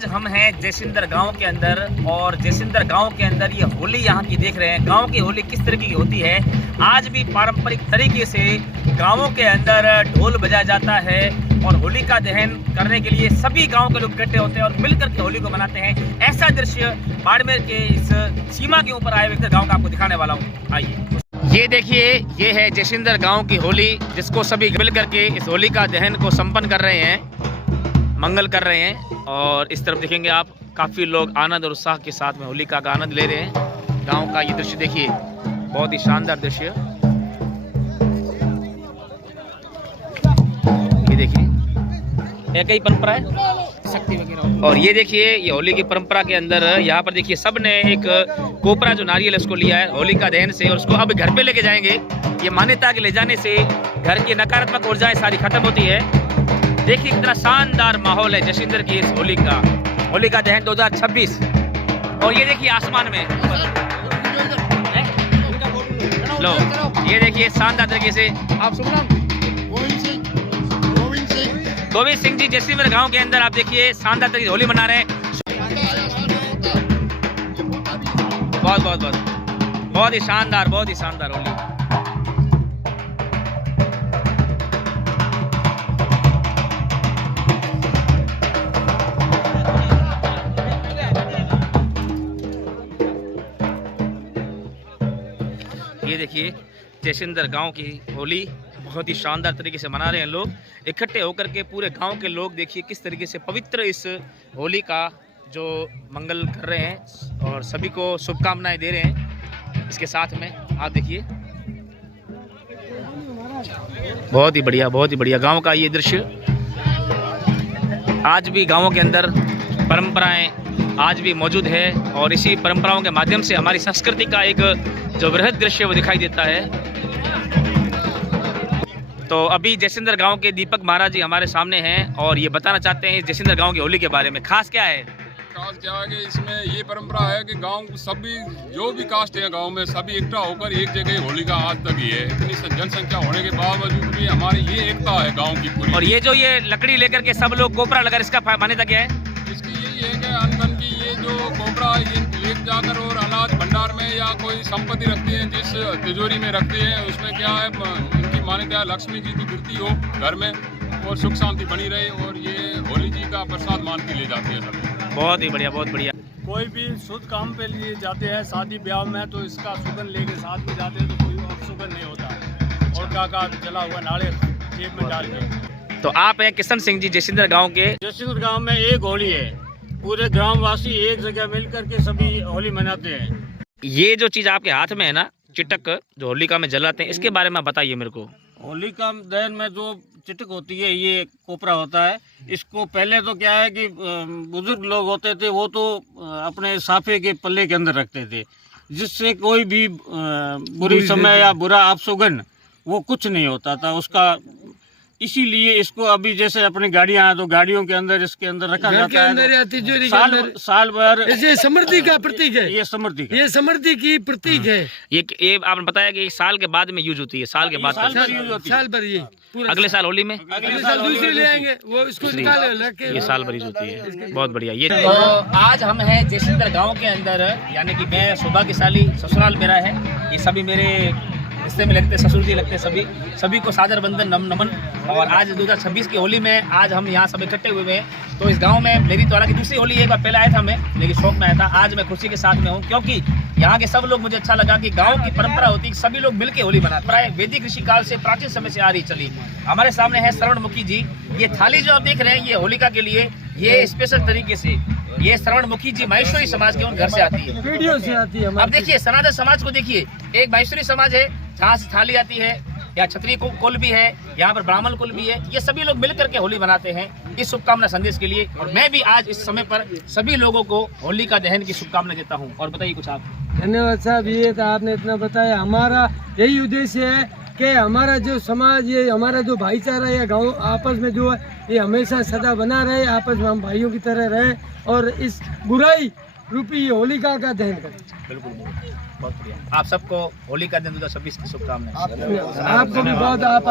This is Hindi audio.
आज हम हैं जैसिंदर गांव के अंदर और जैसिंदर गांव के अंदर ये होली यहाँ की देख रहे हैं। गांव की होली किस तरीके की होती है। आज भी पारंपरिक तरीके से गांवों के अंदर ढोल बजाया जाता है और होलिका दहन करने के लिए सभी गांव के लोग इकट्ठे होते हैं और मिलकर के होली को मनाते हैं। ऐसा दृश्य बाड़मेर के इस सीमा के ऊपर आए हुए गाँव का आपको दिखाने वाला हूँ। आइए ये देखिए, ये है जैसिंदर गांव की होली, जिसको सभी मिलकर के इस होलिका दहन को संपन्न कर रहे हैं, मंगल कर रहे हैं। और इस तरफ देखेंगे आप, काफ़ी लोग आनंद और उत्साह के साथ में होलिका का आनंद ले रहे हैं। गांव का ये दृश्य देखिए, बहुत ही शानदार दृश्य। ये देखिए, एक ही परंपरा है शक्ति वगैरह। और ये देखिए, ये होली की परंपरा के अंदर यहाँ पर देखिए, सब ने एक कोपरा जो नारियल है उसको लिया है होलिका दहन से, और उसको अब घर पे लेके जाएंगे। ये मान्यता के ले जाने से घर की नकारात्मक ऊर्जाएं सारी खत्म होती है। देखिए कितना शानदार माहौल है जैसिंदर की इस होलिका दहन 2026। और ये देखिए आसमान में लो, ये देखिए शानदार तरीके से आप गोविंद सिंह जी जैसिंदर गांव के अंदर आप देखिए शानदार तरीके से होली मना रहे हैं। बहुत ही शानदार होली। ये देखिए जैसिंदर गांव की होली बहुत ही शानदार तरीके से मना रहे हैं लोग, इकट्ठे होकर के पूरे गांव के लोग। देखिए किस तरीके से पवित्र इस होली का जो मंगल कर रहे हैं और सभी को शुभकामनाएं दे रहे हैं। इसके साथ में आप देखिए, बहुत ही बढ़िया गांव का ये दृश्य। आज भी गांवों के अंदर परंपराएं आज भी मौजूद है और इसी परंपराओं के माध्यम से हमारी संस्कृति का एक जो वृहद दृश्य वो दिखाई देता है। तो अभी जैसिंदर गांव के दीपक महाराज जी हमारे सामने हैं और ये बताना चाहते हैं जैसिंदर गांव की होली के बारे में। खास क्या है? खास क्या है कि इसमें ये परंपरा है कि गांव सभी जो भी कास्ट है गांव में सभी इकट्ठा होकर एक जगह होली का आज तक ही है। इतनी जनसंख्या होने के बावजूद भी हमारी ये एकता है गाँव की पूरी। और ये जो ये लकड़ी लेकर के सब लोग कोपरा लगा, इसका मान्यता क्या है? इसकी यही है कि अन्न की ये जो कोपरा ये ले जाकर और अनाज भंडार में या कोई संपत्ति रखते हैं, जिस तिजोरी में रखते हैं, उसमें क्या है इनकी मान्यता है लक्ष्मी जी की वृद्धि हो घर में और सुख शांति बनी रहे। और ये होली जी का प्रसाद मान के ले जाते हैं सभी। बहुत बढ़िया। कोई भी शुद्ध काम पे लिए जाते हैं शादी ब्याह में, तो इसका सुगंध लेके साथ में जाते हैं तो कोई और सुगंध नहीं होता। और का जला हुआ नारियल जेब में डाल के। तो आप हैं किशन सिंह जी जैसिंदर गांव के। जैसिंदर गांव में एक होली है, पूरे ग्रामवासी एक जगह मिल करके सभी होली मनाते हैं। ये जो चीज आपके हाथ में है ना, चिटक जो होलिका में जलाते हैं, इसके बारे में बताइए मेरे को। होलिका दहन में जो चिटक होती है ये कोपरा होता है। इसको पहले तो क्या है कि बुजुर्ग लोग होते थे वो तो अपने साफे के पल्ले के अंदर रखते थे, जिससे कोई भी बुरी समय या बुरा अपशुगन वो कुछ नहीं होता था उसका। इसीलिए इसको अभी जैसे अपनी गाड़ियां हैं तो गाड़ियों के अंदर इसके अंदर रखा जाता है। साल भर ये समृद्धि का प्रतीक है। ये समृद्धि की प्रतीक है। ये आपने बताया कि साल के बाद में यूज होती है, साल के बाद साल भर ये अगले साल होली में अगले साल दूसरी ले आएंगे, वो इसको निकाले ये साल भर यूज होती है। बहुत बढ़िया। ये तो आज हम हैं जैसिंदर गांव के अंदर, यानी कि मैं शोभा की साली, ससुराल मेरा है। ये सभी मेरे रिश्ते में लगते, ससुर जी लगते, सभी को सादर बंदन नमन। और आज 2026 की होली में आज हम यहाँ सब इकट्ठे हुए हैं। तो इस गांव में मेरी तो हालांकि दूसरी होली, एक बार पहले आया था मैं, लेकिन शौक में आया था। आज मैं खुशी के साथ में हूँ क्योंकि यहाँ के सब लोग, मुझे अच्छा लगा कि गांव की परंपरा होती है सभी लोग मिलकर होली मनाते। प्राय वैदिक ऋषि काल से प्राचीन समय से आ रही चली। हमारे सामने है श्रवणमुखी जी। ये थाली जो आप देख रहे हैं ये होलिका के लिए, ये स्पेशल तरीके से ये श्रवणमुखी जी माहेश्वरी समाज के घर से आती है, वीडियो से आती है। अब देखिए सनातन समाज को देखिए, एक माहेश्वरी समाज है जहाँ से थाली आती है, या क्षत्रिय कुल भी है, यहाँ पर ब्राह्मण कुल भी है। ये सभी लोग मिलकर के होली मनाते हैं इस शुभकामना संदेश के लिए। और मैं भी आज इस समय पर सभी लोगों को होलिका दहन की शुभकामना देता हूँ। और बताइए कुछ आप। धन्यवाद साहब, ये तो आपने इतना बताया। हमारा यही उद्देश्य है कि हमारा जो समाज, ये हमारा जो भाईचारा या गाँव आपस में जो है ये हमेशा सदा बना रहे, आपस में हम भाइयों की तरह रहे और इस बुराई रूपी होलिका का दहन करें। बिल्कुल, बहुत बढ़िया। आप सबको होलिका दिन 2026 की शुभकामनाएं। आपको भी बहुत आप